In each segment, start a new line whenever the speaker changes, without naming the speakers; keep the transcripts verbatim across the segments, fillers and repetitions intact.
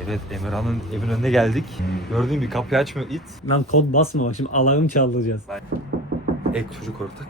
Evet, Emirhan'ın evin önüne geldik. Gördüğün bir kapıyı açmıyor it.
Lan kod basma bak, şimdi alarm çaldıracağız.
Ek çocuk ortak.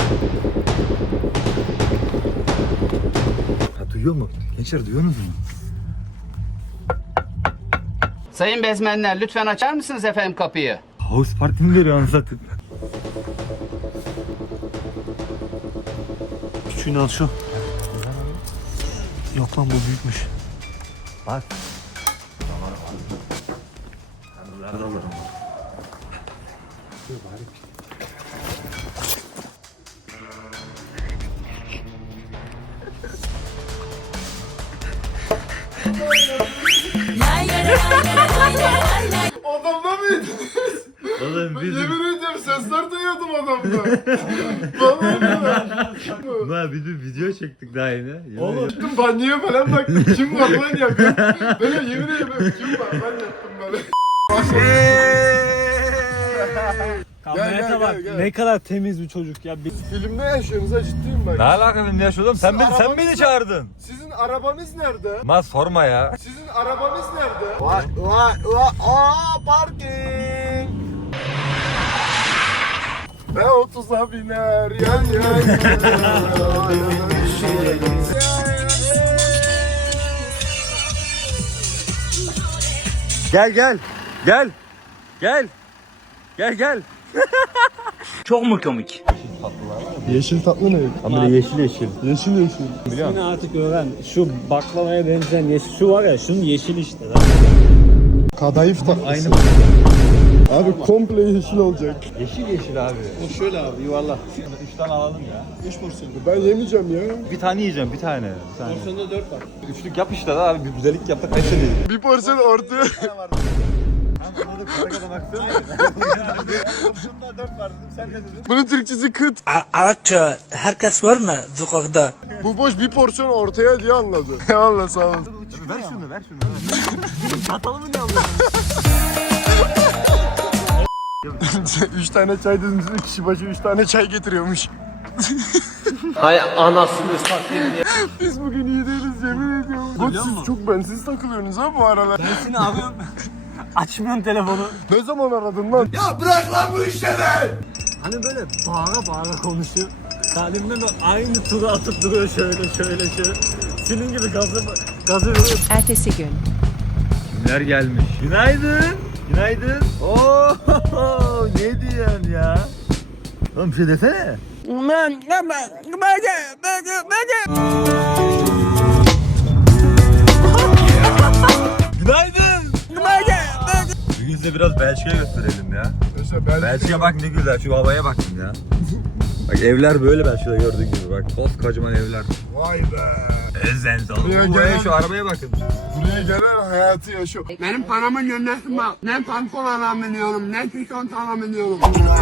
Ha, duyuyor mu? Gençler duyuyorsunuz mu?
Sayın bezmenler lütfen açar mısınız efendim kapıyı?
House party mi veriyor anlatın?
Küçüğünü al şu. Yok lan, bu büyükmüş.
Bak.
Adamda mıydınız?
Oğlum biz...
Yemin ediyorum sesler duyuyordum adamda. Vallahi billahi.
Ulan bir de video çektik daha yine. Yemin
Oğlum
ediyorum.
gittim banyoya falan baktım. Kim var lan yakın? Böyle yemin ediyorum kim var? Ben yaptım böyle.
Kameraya
gel,
bak,
gel, gel.
ne kadar temiz bir çocuk ya. Bir...
Filmde yaşıyorsunuz ha, ciddiyim bak.
Ne alakalı ne yaşıyordum? Sen,
Sizin
beni, sen
arabanız
beni
var.
çağırdın.
Sizin arabanız nerede?
Ma sorma ya.
Sizin arabanız nerede? Vay vay vay aa parking. Ve otuza biner yan yan.
Gel gel. Gel. Gel. Gel gel.
Yeşil tatlı ne?
Kamera yeşil yeşil.
Yeşil yeşil.
Yine artık öğren. Şu baklavaya benzeyen yeşil, şu var ya, şunun yeşil işte. Lan.
Kadayıf tatlısı.
Aynı.
Abi komple yeşil olacak.
Yeşil yeşil abi.
O şöyle abi yuvarlak.
Üç tane alalım ya.
üç porsiyon. Ben yemeyeceğim ya.
Bir tane yiyeceğim bir tane. Bir tane.
Porsiyonda dört var.
Üçlük yap işte abi. Bir güzellik yap da kaç değil.
Bir porsiyon ortaya. Bunun Türkçesi kıt.
Arapça herkes var mı sokakta?
Bu boş bir porsiyon ortaya diye anladı. Allah sağ olsun.
Ver şunu ver şunu.
Atalım mı ne alıyor?
Üç tane çay dediniz, kişi başı üç tane çay getiriyormuş.
Hay anasını satayım ya.
Biz bugün iyi değiliz yemin ediyorum. Bak siz çok bensiz takılıyorsunuz ha bu aralar.
Ben seni arıyorum. Açmıyorum telefonu.
Ne zaman aradın lan? Ya
Hani böyle bağıra bağıra konuşuyor. Halimden de aynı turu atıp duruyor şöyle şöyle şöyle. Senin gibi gazı gazı veriyor.
Ertesi gün.
Kimler gelmiş? Günaydın. Günaydın. Oo, ne diyorsun ya? Oğlum bir şey desene. Günaydın. Bugün size biraz Belçika'ya gösterelim ya.
Mesela ben
Belçika bak ne güzel, şu havaya bakın ya. Bak evler böyle Belçika'da gördüğün gibi bak. Koskocaman evler.
vay be.
Özen
Buraya
dolu.
gelen-
Şu arabaya bakın.
Buraya gelen hayatı yaşıyor.
Benim paramın yönetim bak. Ne pantolon alabiliyorum, ne tişört alabiliyorum.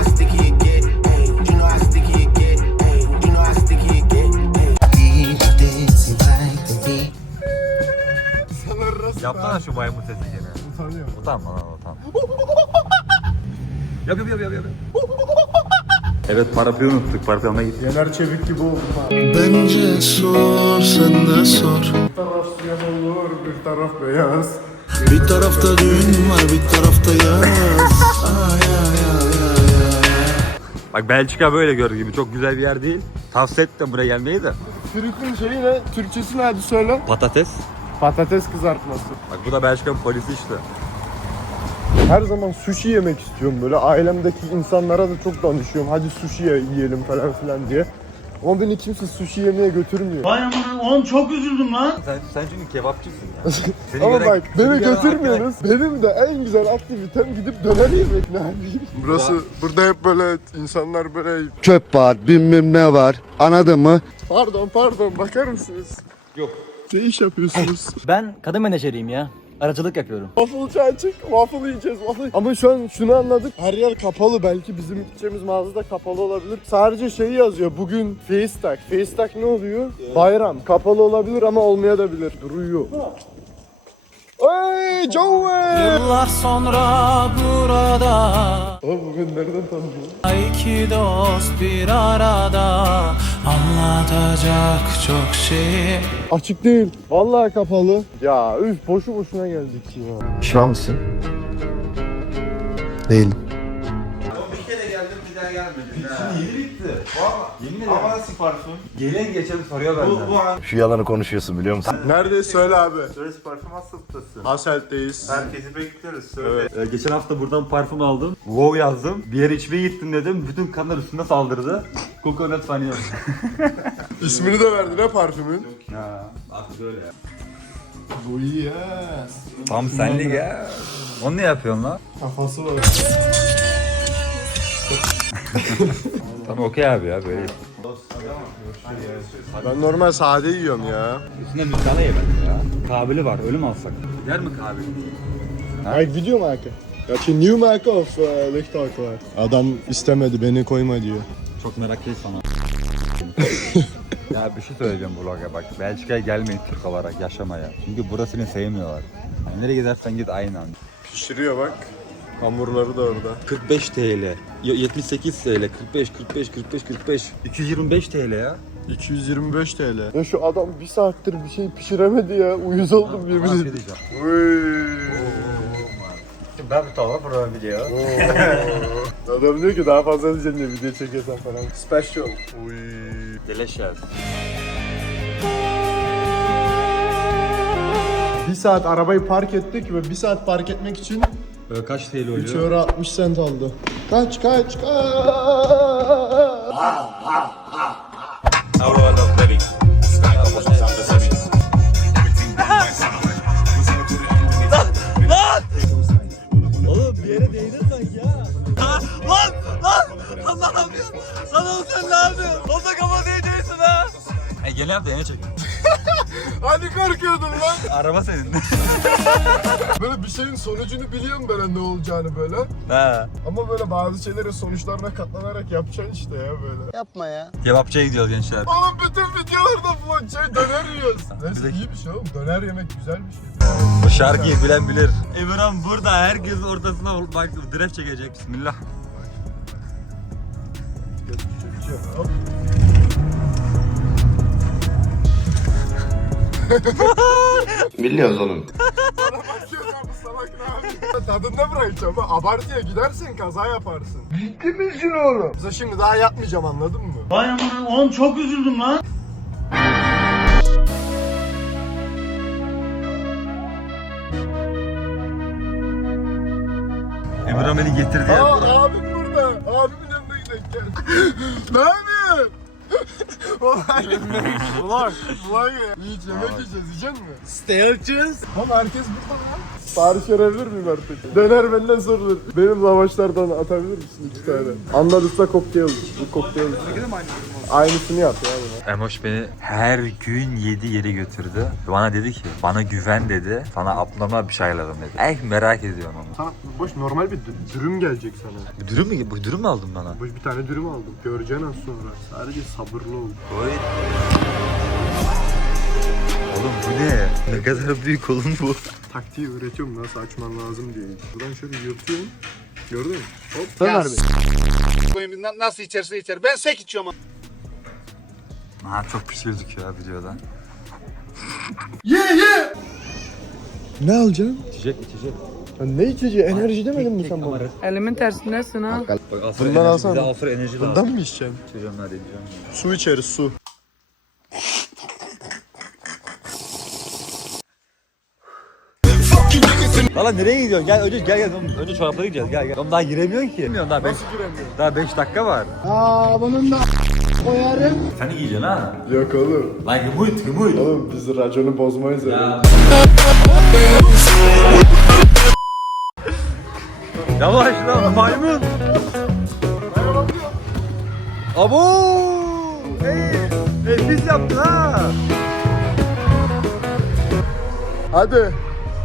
Sana rast.
Yapsana şu maymun sesi gene.
Utanıyorum.
Utanma lan utanma. Yap yap yap yap yap. Evet parapıyı unuttuk. Parapıyı almaya gittik.
Yener Çevik gibi oldum ha.
Bence sor, sen de sor.
Bir taraf siyah olur, bir taraf beyaz.
Bir tarafta düğün var, bir tarafta yaz. Ay ay ay ay ay.
Bak Belçika böyle gördüğün gibi çok güzel bir yer değil. Tavsiye ettim buraya gelmeyi de.
Frik'in şeyi ne? Türkçesi ne hadi söyle.
Patates.
Patates kızartması.
Bak bu da Belçika'nın polisi işte.
Her zaman sushi yemek istiyorum böyle. Ailemdeki insanlara da çok danışıyorum. Hadi sushi ye- yiyelim falan filan diye. Ama beni kimse sushi yemeye götürmüyor.
Vay aman oğlum, çok üzüldüm lan.
Sen, sen çünkü kebapçısın ya. Seni
Ama
gören-
bak
seni
beni
gören
götürmüyorsunuz. Benim de en güzel aktivitem gidip döner yemek ne yapayım? Burası, burada hep böyle insanlar böyle...
Çöp var, bilmem ne var. Anladın mı?
Pardon pardon bakar mısınız?
Yok.
Ne iş yapıyorsunuz?
Ben kadın menajeriyim ya. Aracılık yapıyorum.
Waffle çay çık, waffle yiyeceğiz waffle. Ama şu an şunu anladık. Her yer kapalı, belki bizim gideceğimiz mağazada kapalı olabilir. Sadece şeyi yazıyor. Bugün Feistak. Feistak ne oluyor? Bayram. Kapalı olabilir ama olmayabilir. Duruyor. Hey Joey!
Yıllar sonra burada
Oğlum bugün nereden tanıdın?
iki dost bir arada anlatacak çok şey.
Açık değil. Vallahi kapalı. Ya üf boşu boşuna geldik ya.
Pişman mısın? Değilim.
Bir kere geldim bir daha gelmedim. Şimdi yeni bitti. Valla. Yemin ederim. Ama nasıl parfüm? Gelen geçen soruyor benden. Bu, bu an.
Şu yalanı konuşuyorsun biliyor musun?
Neredeyiz söyle abi.
Söylesi parfüm hastasın.
Haselt'teyiz.
Herkesi bekliyoruz. Söyle.
Ee, geçen hafta buradan parfüm aldım. Wow yazdım. Bir yere içmeye gittim dedim. Bütün kanlar üstüme saldırdı. Coconut vanilya.
İsmini de verdin ha parfümün.
Ha, artık öyle ya.
Bu iyi ya.
Tam senlik ya. Onu ne yapıyorsun lan?
Kafası var.
Tamam okey abi ya böyle.
Ben normal sade yiyorum ya.
Üstüne bir tane ye ya. Kabili var. Ölüm alsak. Gider mi kabili?
Hayır video marka. Ya ki new marka of uh, Lichtark var. Adam istemedi beni koyma diyor.
Çok merak değil sana.
Ya bir şey söyleyeceğim vloga bak. Belçika'ya gelmeyin Türk olarak yaşamaya. Çünkü burasını sevmiyorlar. Yani nereye gidersen git aynı anda.
Pişiriyor bak. Hamurları da orada.
kırk beş TL. yetmiş sekiz TL. kırk beş, kırk beş, kırk beş, kırk beş. iki yüz yirmi beş TL ya.
iki yüz yirmi beş TL. Ya şu adam bir saattir bir şey pişiremedi ya. Uyuz oldum yemin
Şey
ederim.
diyeceğim.
Uyyy.
Ben bir tava program video.
Adam diyor ki daha fazla diyeceğim diye video çekersen falan. Special. Uy.
Delicious.
Bir saat arabayı park ettik ve bir saat park etmek için
Böyle kaç TL oluyor?
üç euro altmış sent aldı. Kaç kaç kaç.
Oğlum bir yere değdin sanki ya. Lan! Lan! Lan ne yapıyorsun? Lan oğlum sen ne yapıyorsun? Olsa kafa değdirirsin ha! E gel abi de yine çek.
Hani korkuyordun lan?
Araba senin.
Böyle bir şeyin sonucunu biliyorum ben ne olacağını böyle.
He.
Ama böyle bazı şeylerin sonuçlarına katlanarak yapacaksın işte ya böyle.
Kebapçıya gidiyoruz gençler.
Oğlum bütün videolarda bu şey döner yiyoruz. Neyse iyi bir şey oğlum. Döner yemek güzel bir şey.
Bu şarkıyı bilen bilir. Emirhan burada herkes ortasına bak direkt çekecek. Bismillah.
Hop.
Biliyoruz oğlum.
Bana bakıyor lan bu salak ne yapıyor? Tadında bırakacağım ama abartıya gidersin kaza yaparsın. Ciddi misin oğlum? Mesela şimdi daha yapmayacağım anladın mı?
Vay aman oğlum çok üzüldüm lan.
Emirhan beni getirdi ya.
Aa abim burada. Abimin yanına gidelim gel. Ne yapıyorsun? Olay. Olay. Olay ya. Hiç yemek yiyeceğiz yiyecek mi?
Steel'cız.
Ama herkes burada lan. Sipariş verebilir miyim artık? Döner benden sorulur. Benim lavaşlardan atabilir misin iki tane? Anladıysa kokteyl. Bu kokteyl. Aynısını yap ya buna.
Emoş beni her gün yedi yere götürdü. Bana dedi ki bana güven dedi. Sana abnormal bir şey ayarladım dedi. Ey merak ediyorum ama.
Sana boş normal bir dü- dürüm gelecek sana.
Bu dürüm mü? Bu dürüm mü aldın bana?
Boş bir tane dürüm aldım. Göreceksin az sonra. Sadece sabırlı ol.
Oy. Oğlum bu ne? Ne kadar büyük oğlum bu.
Taktiği öğretiyorum nasıl açman lazım diye. Buradan şöyle yırtıyorum. Gördün mü? Hop. Sen ver bir.
Nasıl içerse içer. Ben sek içiyorum.
Ha çok pis gözüküyor ya videodan.
Ne alacaksın?
İçecek içecek.
Ya ne içeceği? Enerji demedin mi sen bana?
Elimin tersindesin ha.
Bak Afro
Bundan
enerji,
alsana.
bize Afro enerji lazım.
Bundan mı içeceksin?
Çocuğum ne diyeceğim.
Su içeriz su.
Valla nereye gidiyorsun? Gel önce gel gel. Önce çoraplara gideceğiz. Gel gel. Oğlum daha giremiyorsun ki. Giremiyorsun daha beş.
Nasıl giremiyorum?
Daha beş dakika var.
Aa bunun da koyarım.
Sen de giyeceksin ha.
Yok oğlum.
Lan gümüt gümüt.
Oğlum biz raconu bozmayız öyle.
Yavaş lan maymun. Abo! Hey! Nefis yaptın ha.
Hadi.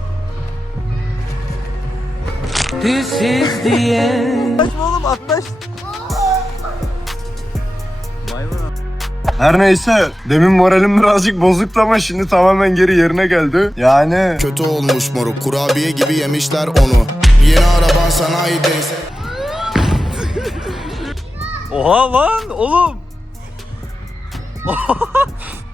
This is the end.
Atlaş oğlum atlaş. Maymun.
Her neyse demin moralim birazcık bozuktu ama şimdi tamamen geri yerine geldi. Yani
Kötü olmuş moruk, kurabiye gibi yemişler onu. Yeni araban sanayideyse.
Oha lan oğlum.